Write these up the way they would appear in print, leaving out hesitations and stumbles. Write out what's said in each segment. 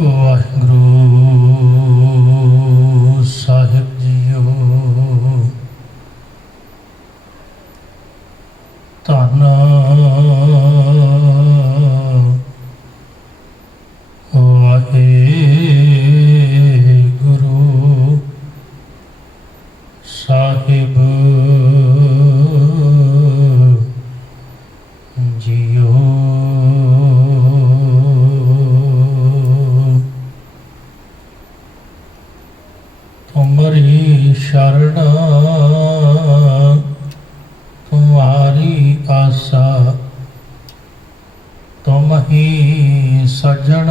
ਵਾਹਿਗੁਰੂ ਸਾਹਿਬ JIO. ਧੰਨ ਵਾਹਿਗੁਰੂ ਸਾਹਿਬ JIO. तुमरी शरण तुम्हारी आशा, तुम ही सजन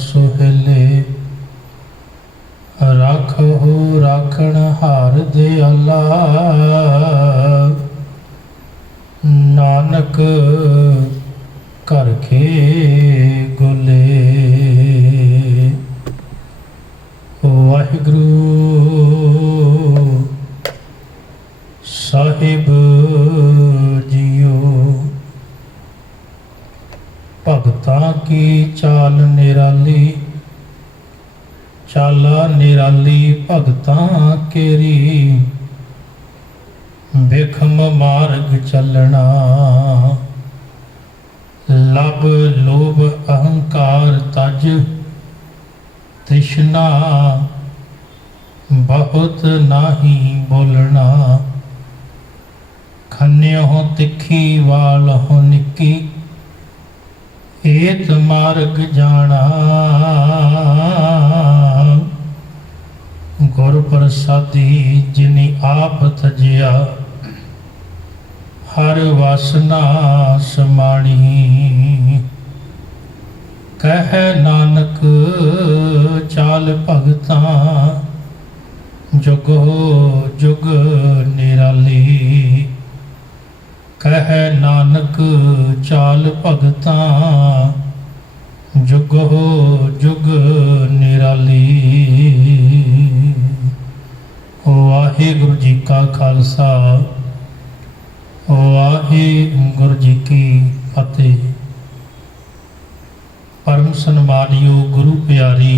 सुहेले। राखो राखण हार दयाला, नानक करके गुले। वाहिगुरू साहिब जियो। भगतां की चाल निराली, चाला निराली भगतां केरी। बेखम मार्ग चलना, लब लोभ अहंकार तज। तृष्णा बहुत नाही बोलना, खन्यो तिखी वाल हो निकी। एत मार्ग जाना, गुर प्रसादी जिनी आप तजिया। हर वासना समाणी, कह नानक चाल भगतां। जुगो जुग निराली, कह नानक चाल भगतां। जुगो जुग निराली। वाहिगुरू जी का खालसा, वाहिगुरू जी की फतेह। परम सन्मानियो गुरु प्यारी,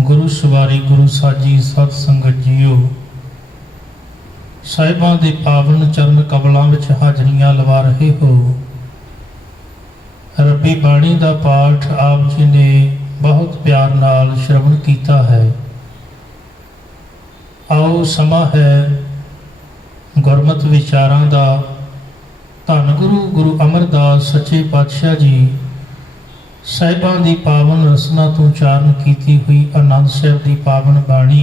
गुरु सवारी गुरु साजी सत संगत जीओ। साहिबां दे पावन चरण कमलों विच हाजरियां लवा रहे हो। रब्बी बाणी दा पाठ आप जी ने बहुत प्यार नाल श्रवण कीता है। आओ समा है गुरमत विचारां दा। धन गुरु गुरु अमरदास सच्चे पातशाह जी साहिबां दी पावन रसना तो उचारण की हुई आनंद साहिब की पावन बाणी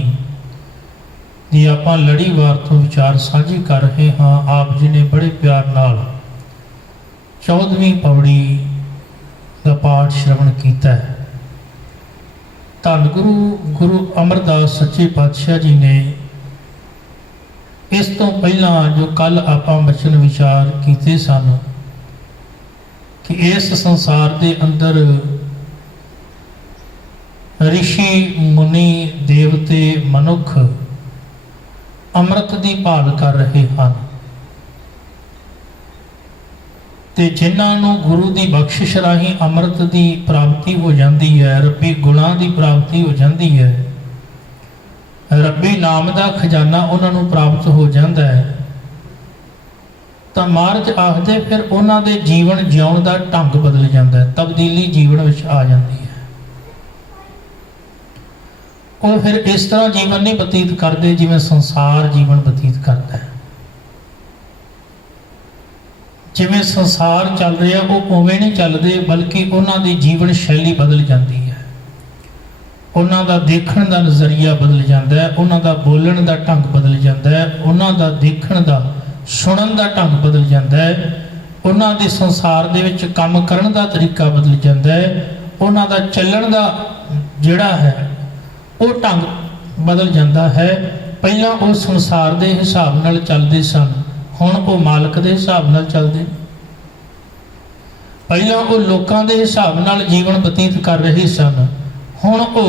दी आपां लड़ीवार तो विचार साझी कर रहे हाँ। आप जी ने बड़े प्यार नाल 14वीं पौड़ी का पाठ श्रवण किया है। धन गुरु गुरु अमरदास सच्चे पातशाह जी ने इस तो पहला जो कल आपां बचन विचार किए सन कि इस संसार के अंदर ऋषि मुनि देवते मनुख अमृत की भाल कर रहे हैं। ते जिन्होंने गुरु की बख्शिश राही अमृत की प्राप्ति हो जाती है, रब्बी गुणों की प्राप्ति हो जाती है, रब्बी नाम का खजाना उन्होंने प्राप्त हो जाता है। तो महाराज आखदे फिर उन्होंने जीवन जिउण का ढंग बदल जाता है, तब्दीली जीवन में आ जाती है। वो फिर इस तरह जीवन नहीं बतीत करते जिवें संसार जीवन बतीत करता है। जिवें संसार चल रहा वो उवें नहीं चलते, बल्कि उन्होंने जीवन शैली बदल जाती है। उन्होंने देखण का नज़रिया बदल जाता है, उन्होंने बोलण का ढंग बदल जाता है, उन्होंने देखण का सुनन का ढंग बदल जाता है, उन्होंने संसार दे विच काम करन का तरीका बदल जाता है, उन्होंने चलण का जिहड़ा है वो ढंग बदल जाता है। पहला वो संसार के हिसाब नाल चलते सन, हुण वो मालक के हिसाब नाल चलते। पहला वो लोगों के हिसाब नाल जीवन बतीत कर रहे सन, हुण वो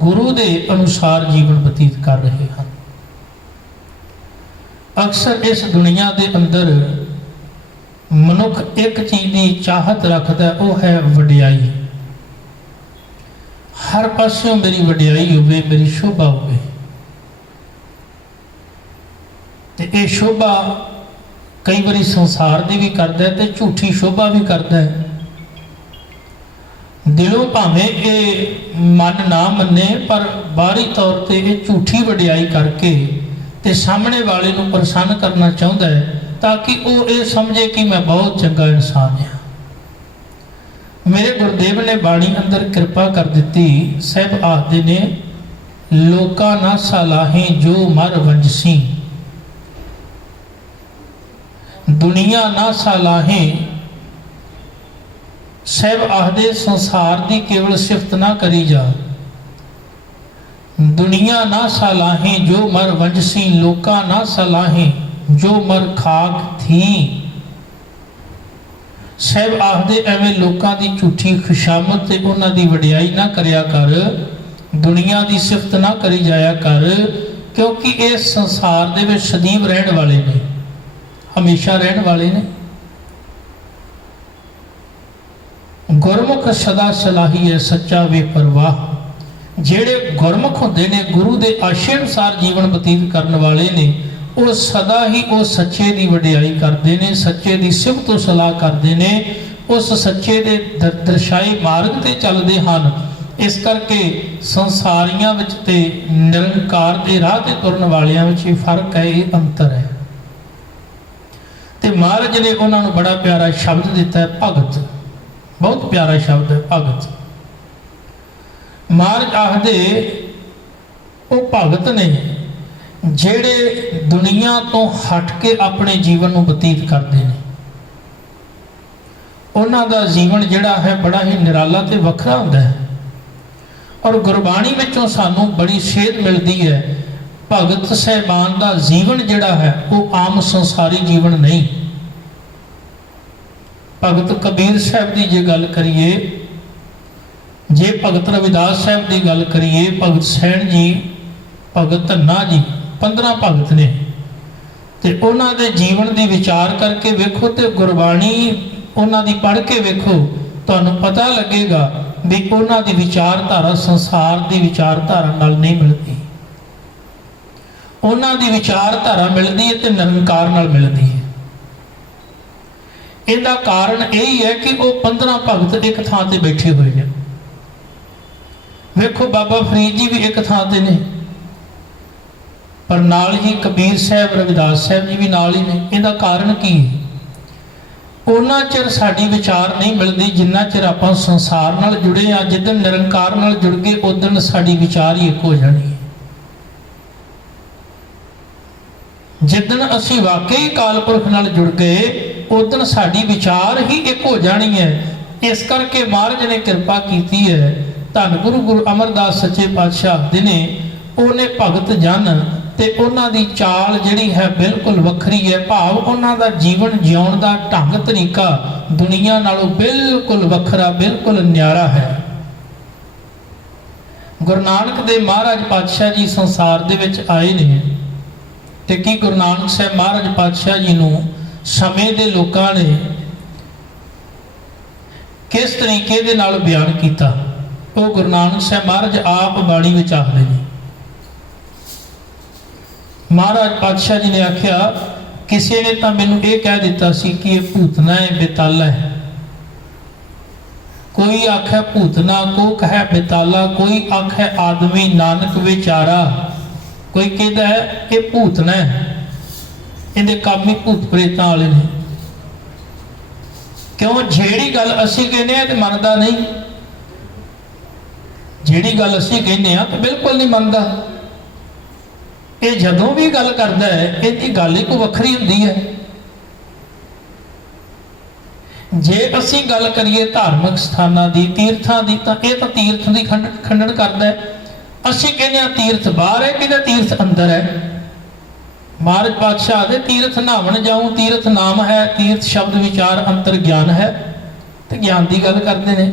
गुरु के अनुसार जीवन बतीत कर रहे हैं। अक्सर इस दुनिया के अंदर मनुख एक चीज़ की चाहत रखता है, वह है वडियाई। हर पासों मेरी वडियाई होवे, मेरी शोभा होवे। ते ये शोभा कई बारी संसार दी भी करदा है ते झूठी शोभा भी करदा है। दिलों भावें ये मन ना मन्ने, पर बाहरी तौर पर ये झूठी वडियाई करके ते सामने वाले नूं प्रसन्न करना चाहुंदा है, ताकि वो ये समझे कि मैं बहुत चंगा इंसान हाँ। मेरे गुरुदेव ने बाणी अंदर कृपा कर दी। साहब आखते ने, लोका ना सलाहें जो मर वंजसी, दुनिया ना सलाहें। साहब आखदे, संसार की केवल सिफत ना करी जा। दुनिया ना सलाहें जो मर वंजसी, लोका ना सलाहें जो मर खाक थी। साहब आखदे, एवें लोगों की झूठी खुशामद ते उन्हां दी वडियाई ना करया कर, दुनिया की सिफत ना करी जाया कर, क्योंकि ये संसार दे विच सदैव रहने वाले ने, हमेशा रहने वाले ने। गुरमुख सदा सलाही है, सच्चा बेपरवाह। जेड़े गुरमुख होंदे ने, गुरु के आशे अनुसार जीवन बतीत करने वाले ने, वो सदा ही उस सच्चे की वडियाई करते हैं, सच्चे की सिफत सलाह करते हैं, उस सच्चे के दर्शाए मार्ग ते चलते हैं। इस करके संसारियों विच ते निरंकार के राह ते तुरन वालियां विच फर्क है, ये अंतर है। ते महाराज ने उन्होंने बड़ा प्यारा शब्द दिता है, भगत। बहुत प्यारा शब्द है, भगत। महाराज आखदे, वो भगत ने जेड़े दुनिया तो हट के अपने जीवन को बतीत करते हैं। उन्हां दा जीवन जिहड़ा है बड़ा ही निराला ते वखरा हुंदा है। और गुरबाणी विचों सानू बड़ी सेध मिलती है। भगत साहिबान दा जीवन जिहड़ा है वो आम संसारी जीवन नहीं। भगत कबीर साहब की जे गल करिए, जे भगत रविदास साहब की गल करिए, भगत सैन जी, भगत धन्ना जी, 15 भगत ने, ते उन्हां दे जीवन की विचार करके वेखो, तो गुरबाणी उन्हां दी पढ़ के वेखो, तुहानूं पता लगेगा भी उन्हां दी विचारधारा संसार की विचारधारा नाल नहीं मिलती। उन्हां दी विचारधारा मिलती है तो निरंकार नाल मिलती है। इसका कारण यही है कि वो 15 भगत एक थां ते बैठे हुए हैं। वेखो, बाबा फरीद जी भी एक थां ते ने, पर नाल ही कबीर साहब, रविदास साहब जी भी नाल ही ने। इसका कारण की है? उन्ना चिर साडी विचार नहीं मिलती जिन्ना चिर आपां संसार नाल जुड़े आ। जिदन निरंकार नाल जुड़ गए उदन साडी विचार ही एक हो जानी है। जिदन असी वाकई कालपुरख नाल जुड़ गए उदन साडी विचार ही एक हो जानी है। इस करके महाराज ने कृपा की है। धन गुरु अमरदास सच्चे पातशाह दिने उन्हें भगत जन ते उन्हां दी चाल जिहड़ी है बिल्कुल वखरी है। भाव उन्हां दा जीवन जिउण दा ढंग तरीका दुनिया नालों बिल्कुल वखरा, बिल्कुल न्यारा है। गुरु नानक देव महाराज पातशाह जी संसार दे विच आए ने, ते की गुरु नानक साहब महाराज पातशाह जी नूं समय दे लोकां ने किस तरीके दे नाल बयान कीता, वो गुरु नानक साहब महाराज आप बाणी विच आखदे ने। महाराज पातशाह जी ने आख्या, किसी ने तो मैनू ये कह दिता सी कि यह भूतना है, बेताला है। कोई आखे भूतना, कोई कहे बेताला, कोई आखे आदमी नानक बेचारा, कोई कहता है ये भूतना है, इहदे काम ही भूत प्रेतां वाले ने। क्यों? जेड़ी गल असीं कहने हैं तो मनदा नहीं, जेड़ी गल असीं कहने तो बिल्कुल नहीं मनदा। ये जदों भी गल करता है इसकी गल ही कोई वखरी हुंदी है। जे असीं गल करिए धार्मिक स्थानां दी, तीर्थां दी, तो यह तो तीर्थ की खंडन करता है। असीं कहने तीर्थ बाहर है, कहते तीर्थ अंदर है। महाराज पातशाह दे तीर्थ नहावन जाऊं, तीर्थ नाम है, तीर्थ शब्द विचार अंतर ज्ञान है, तो ज्ञान की गल करते हैं।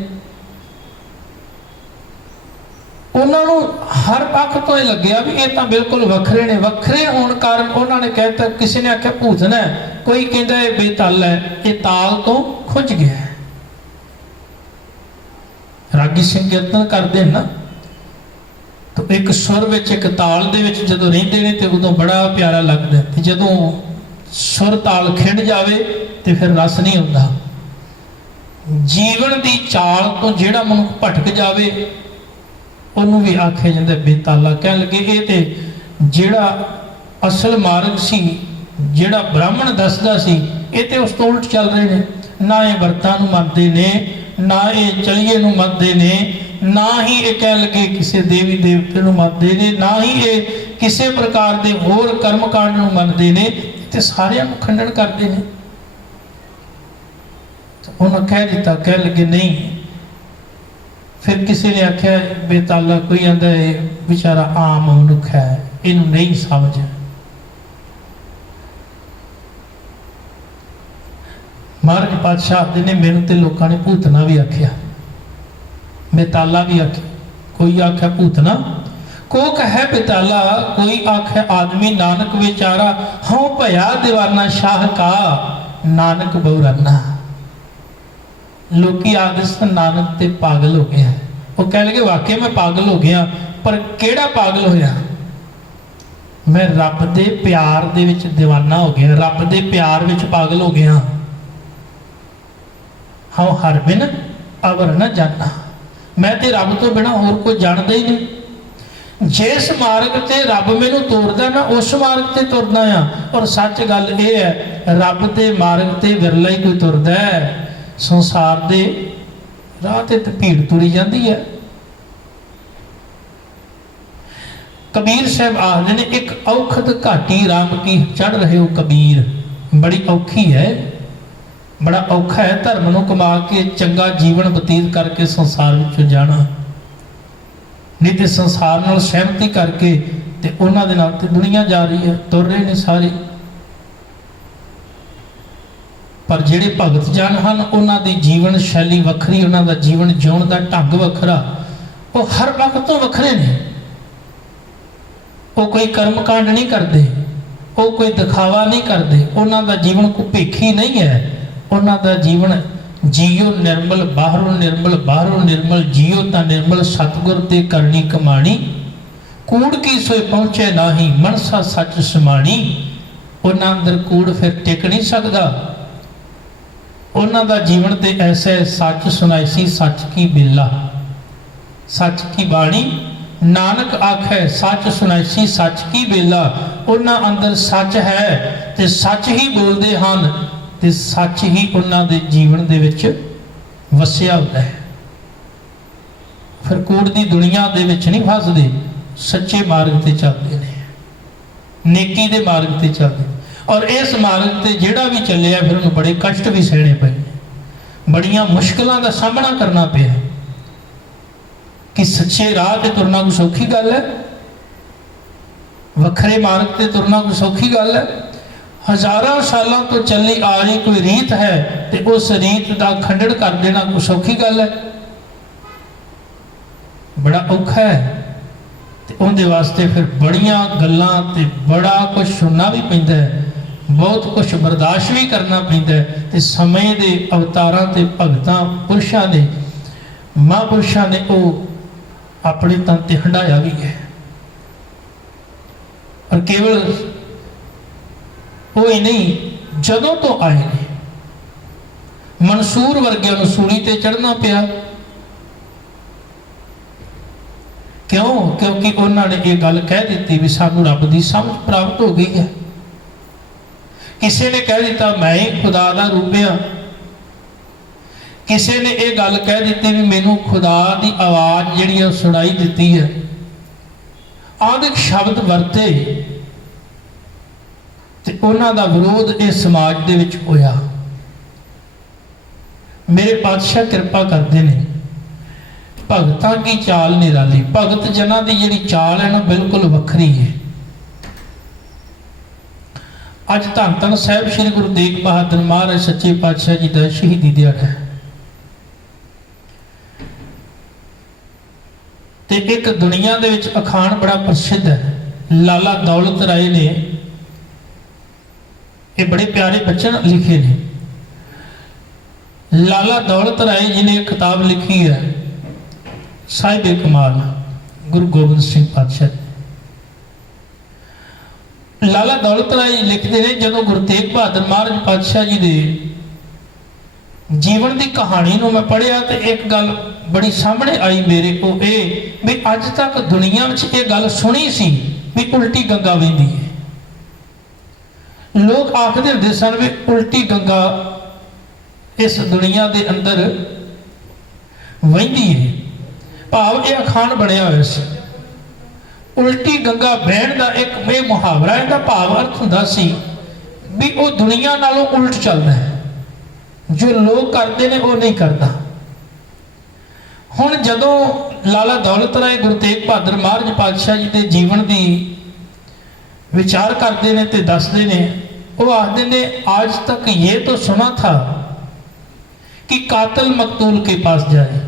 उन्होंने हर पक्ष तो यह लग्या भी ये तो बिल्कुल वखरे ने। वखरे होने कारण उन्होंने कहता, किसी ने आख्या भूतना है, कोई कहता है बेताल है, ये ताल तो खुज गया है। ਰਾਗੀ ਸੰਕੀਰਤਨ ਕਰਦੇ ਨਾ, तो एक सुर विच एक ताल दे विच जदों रहिंदे ने ते उदों बड़ा प्यारा लगदा, ते जदों सुर ताल खिंड जावे ते फिर रस नहीं हुंदा। जीवन दी चाल तो जिहड़ा मनुख भटक जावे उहनूं भी आखे जांदा बेताला। कहण लगे ये ते जिहड़ा असल मार्ग सी, जिहड़ा ब्राह्मण दसदा सी, ये ते उस तो उल्ट चल रहे ने। ना ये वरतां नूं मनदे ने, ना ये चलीए नूं मनदे ने, ना ही ये कह लगे किसी देवी देवते नूं मनदे ने, ना ही ये किसी प्रकार के होर कर्म कांड नूं मनदे ने, ते सारियां नूं खंडन करदे ने। उन्होंने कह दिता, कह लगे नहीं। फिर किसी ने आख्या बेताला, कोई आंदा है बेचारा आम मनुख है, इनू नहीं समझ। महाराज पातशाह आखदे ने मैनूं ते लोकां ने भूतना भी आख्या, बेताला भी आखे, कोई आखे भूतना, को कहे बेताला, कोई आखे आदमी नानक बेचारा, हाँ भया दीवाना शाह का नानक बहुराना। लोकी आखदे नानक ते पागल हो गया। वो कह लगे वाकई मैं पागल हो गया, पर केड़ा पागल होया? मैं रब दे प्यार दे विच दीवाना हो गया, रब दे प्यार विच पागल हो गया। हाँ हर बिन अवर न जाना, मैं ते रब तो बिना होर कोई जानदा ही नहीं। जिस मार्ग ते रब मैनू तोरदा ना, उस मार्ग ते तुरदा आ। और सच गल ये है, रब दे मार्ग ते विरला ही कोई तुरदा है। संसार दे राह ते भीड़ तुरी जाती है। कबीर साहब आखदे ने, एक औखद घाटी राम की चढ़ रहे हो कबीर। बड़ी औखी है, बड़ा औखा है धर्म नूं कमा के चंगा जीवन बतीत करके संसार विचों जाना, नहीं तो संसार नाल सहमति करके ते उन्हां दे नाल ते दुनिया जा रही है, तुर रहे ने सारे। पर जिहड़े भगत जन हन उन्हां दी जीवन शैली वखरी, उन्हां दा जीवन जिउण दा ढंग वखरा, वो हर वक्त तो वखरे ने। वो कोई कर्म कांड नहीं करते, वो कोई दिखावा नहीं करते, उन्हां दा जीवन कोई भेखी नहीं है। उन्हां दा जीवन जियो निर्मल बाहरों निर्मल, बाहरों निर्मल जियो ता निर्मल, सतगुर ते करनी कमाणी, कूड़ की सोए पहुंचे नाही, मनसा सच समाणी। उन्हां अंदर कूड़ फिर टिक नहीं सकता। उन्हां दा जीवन ते ऐसे सच सुनाई सी, सच की बेला, सच की बाणी। नानक आखे सच सुनाई सी, सच की बेला। उन्हां अंदर सच है ते सच ही बोलते हैं, ते सच ही उन्हां दे जीवन दे विच वसिया होता है। फिर कूड़ दी दुनिया दे विच नहीं फसदे, सच्चे मार्ग ते चलते ने, नेकी दे मार्ग ते चलते। और इस मार्ग ते जिहड़ा भी चलिया फिर उन्हें बड़े कष्ट भी सहने पे, बड़ियां मुश्किलों का सामना करना पिया। कि सच्चे राह ते तुरना कोई सौखी गल है? वखरे मार्ग ते तुरना कोई सौखी गल है? हजारों सालों तो चली आ रही कोई रीत है, तो उस रीत का खंडन कर देना कोई सौखी गल है? बड़ा औखा है। तो उनके वास्ते फिर बड़ियां गल्लां ते बड़ा कुछ सुनना भी पैंदा है, बहुत कुछ बर्दाश्त भी करना पैंदा है। तो समय के अवतारां ते भगतां पुरुषां ने, महापुरुषां ने वो अपने तन ते हंडाया भी है। और केवल वो ही नहीं, जदों तो आए ने मंसूर वर्गिया नूं सूली ते चढ़ना पिया। क्यों? क्योंकि उन्होंने ये गल कह दी भी सानू रब की समझ प्राप्त हो गई है। किसी ने कह दिता मैं ही खुदा का रूप हाँ, किसी ने यह गल कह दी भी मैनू खुदा की आवाज़ जी सुनाई दी है। आदि शब्द वरते तो उन्हों का विरोध इस समाज के विच होया। मेरे पातशाह कृपा करते हैं, भगतां की चाल निराली, भगत जना की जी चाल है ना बिल्कुल वखरी है। अज धन धन साहब श्री गुरु तेग बहादुर महाराज सच्चे पातशाह जी का शहीदी दिहाड़ा है। ते एक दुनिया दे विच अखान बड़ा प्रसिद्ध है, लाला दौलत राय ने ये बड़े प्यारे बचन लिखे ने। लाला दौलत राय जी ने एक किताब लिखी है, ਸਾਹਿਬ ਕਮਾਲ ਗੁਰੂ ਗੋਬਿੰਦ ਸਿੰਘ ਪਾਤਸ਼ਾਹ। ਲਾਲਾ ਦੌਲਤ ਰਾਏ ਲਿਖਦੇ ਨੇ, ਜਦੋਂ ਗੁਰੂ ਤੇਗ ਬਹਾਦਰ ਮਹਾਰਾਜ ਪਾਤਸ਼ਾਹ ਜੀ ਦੇ ਜੀਵਨ ਦੀ ਕਹਾਣੀ ਨੂੰ ਮੈਂ ਪੜ੍ਹਿਆ ਤੇ ਇੱਕ ਗੱਲ ਬੜੀ ਸਾਹਮਣੇ ਆਈ ਮੇਰੇ, ਉਹ ਇਹ ਵੀ ਅੱਜ ਤੱਕ ਦੁਨੀਆ ਵਿੱਚ ਇਹ ਗੱਲ ਸੁਣੀ ਸੀ ਵੀ ਉਲਟੀ ਗੰਗਾ ਵਹਿੰਦੀ ਹੈ। ਲੋਕ ਆਖਦੇ ਹੁੰਦੇ ਸਨ ਵੀ ਉਲਟੀ ਗੰਗਾ ਇਸ ਦੁਨੀਆ ਦੇ ਅੰਦਰ ਵਹਿੰਦੀ ਹੈ, ਭਾਵ ਇਹ ਅਖਾਣ ਬਣਿਆ ਹੋਇਆ ਸੀ। ਉਲਟੀ ਗੰਗਾ ਬਹਿਣ ਦਾ ਇੱਕ ਇਹ ਮੁਹਾਵਰਾ, ਇਹਦਾ ਭਾਵ ਅਰਥ ਹੁੰਦਾ ਸੀ ਵੀ ਉਹ ਦੁਨੀਆ ਨਾਲੋਂ ਉਲਟ ਚੱਲਦਾ ਹੈ, ਜੋ ਲੋਕ ਕਰਦੇ ਨੇ ਉਹ ਨਹੀਂ ਕਰਦਾ। ਹੁਣ ਜਦੋਂ ਲਾਲਾ ਦੌਲਤ ਰਾਏ ਗੁਰੂ ਤੇਗ ਬਹਾਦਰ ਮਹਾਰਾਜ ਪਾਤਸ਼ਾਹ ਜੀ ਦੇ ਜੀਵਨ ਦੀ ਵਿਚਾਰ ਕਰਦੇ ਨੇ ਤੇ ਦੱਸਦੇ ਨੇ, ਉਹ ਆਖਦੇ ਨੇ ਅੱਜ ਤੱਕ ਇਹ ਤਾਂ ਸੁਣਾ ਥਾ ਕਿ ਕਾਤਲ ਮਕਤੂਲ ਕੇ ਪਾਸ ਜਾਏ।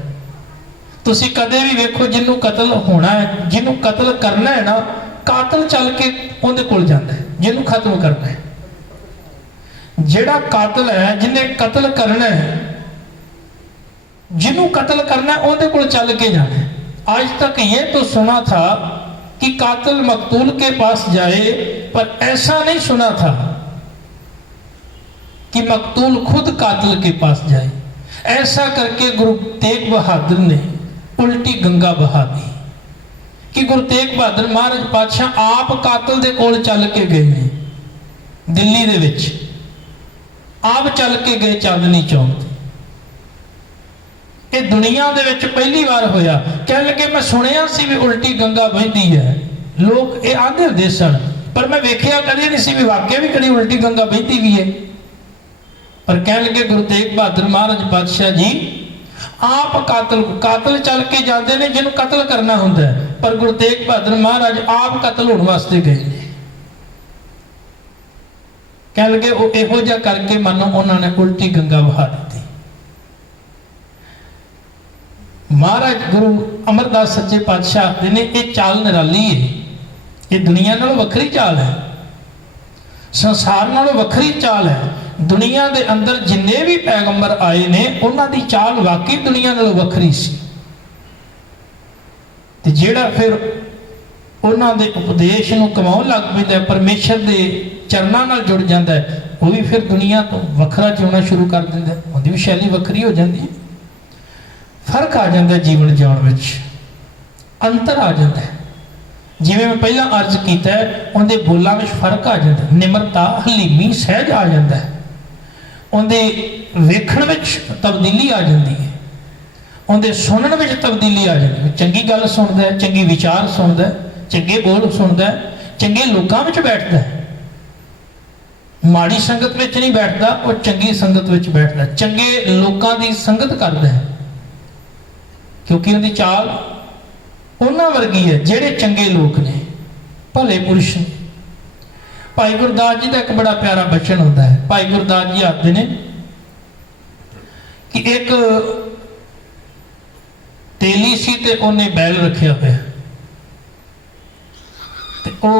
ਤੁਸੀਂ ਕਦੇ ਵੀ ਵੇਖੋ ਜਿਹਨੂੰ ਕਤਲ ਹੋਣਾ ਹੈ, ਜਿਹਨੂੰ ਕਤਲ ਕਰਨਾ ਹੈ ਨਾ, ਕਾਤਲ ਚੱਲ ਕੇ ਉਹਦੇ ਕੋਲ ਜਾਂਦਾ ਹੈ ਜਿਹਨੂੰ ਖਤਮ ਕਰਨਾ ਹੈ। ਜਿਹੜਾ ਕਾਤਲ ਹੈ, ਜਿਹਨੇ ਕਤਲ ਕਰਨਾ ਹੈ, ਜਿਹਨੂੰ ਕਤਲ करना है ਉਹਦੇ ਕੋਲ ਚੱਲ ਕੇ ਜਾਣਾ है। आज तक ये तो सुना था कि कातिल मकतूल के पास जाए, पर ऐसा नहीं सुना था कि मकतूल खुद कातिल के पास जाए। ऐसा करके गुरु तेग बहादुर ने उल्टी गंगा बहा दी कि गुरु तेग बहादुर महाराज पातशाह आप कातिल दे कोल चल के गए ने, दिल्ली दे विच आप चल के गए चांदनी चौक। ये दुनिया दे विच पहली बार होया। कह लगे मैं सुनिया सी भी उल्टी गंगा बहती है, लोग ये आंदे हुंदे सन, पर मैं वेखिया कदे नहीं सी भी वाकई भी कभी उल्टी गंगा बहती भी है। पर कह लगे गुरु तेग बहादुर महाराज पातशाह जी आप कातिल चल के जाते हैं जिन्होंने कतल करना होंदा है, पर गुरु तेग बहादुर महाराज आप कतल होने वास्ते गए। कह लगे वो इहो जिहा करके मानो उन्होंने उल्टी गंगा बहा दी। महाराज गुरु अमरदास सच्चे पातशाह ने ये चाल निराली है, ये दुनिया नालों वखरी चाल है, संसार नालों वखरी चाल है। दुनिया के अंदर जिन्ने भी पैगंबर आए ने उन्हां दी चाल वाकई दुनिया नालों वखरी सी। ते जेड़ा फिर उन्हां दे उपदेश नूं कमाउण लग पैंदा है, परमेश्वर दे चरनां नाल जुड़ जांदा है, वो भी फिर दुनिया तो वखरा जिउणा शुरू कर दिंदा है, उहदी भी शैली वखरी हो जाती है। फर्क आ जाता है जीवन जिउण विच, अंतर आ जाता है। जिवें मैं पहला अर्ज किया है, उनके बोलों में फर्क आ जाता है, निमरता हलीमी सहज आ जाता है, उनके वेखण विच तब्दीली आ जाती है, उनके सुनने में तब्दीली आ जाती है। चंगी गल सुनता है, चंगी विचार सुनता है, चंगे बोल सुनता है, चंगे लोगों में बैठता है, माड़ी संगत में नहीं बैठता, वो चंगी संगत में बैठता है, चंगे लोगों की संगत करता है, क्योंकि उनकी चाल उन्हां वर्गी है जेड़े चंगे लोग ने, भले पुरुष ने। भाई गुरदास जी का एक बड़ा प्यारा बचन होता है। भाई गुरदास जी आखते हैं कि एक तेली सी ते उन्हें बैल रखा हुआ, ते ओ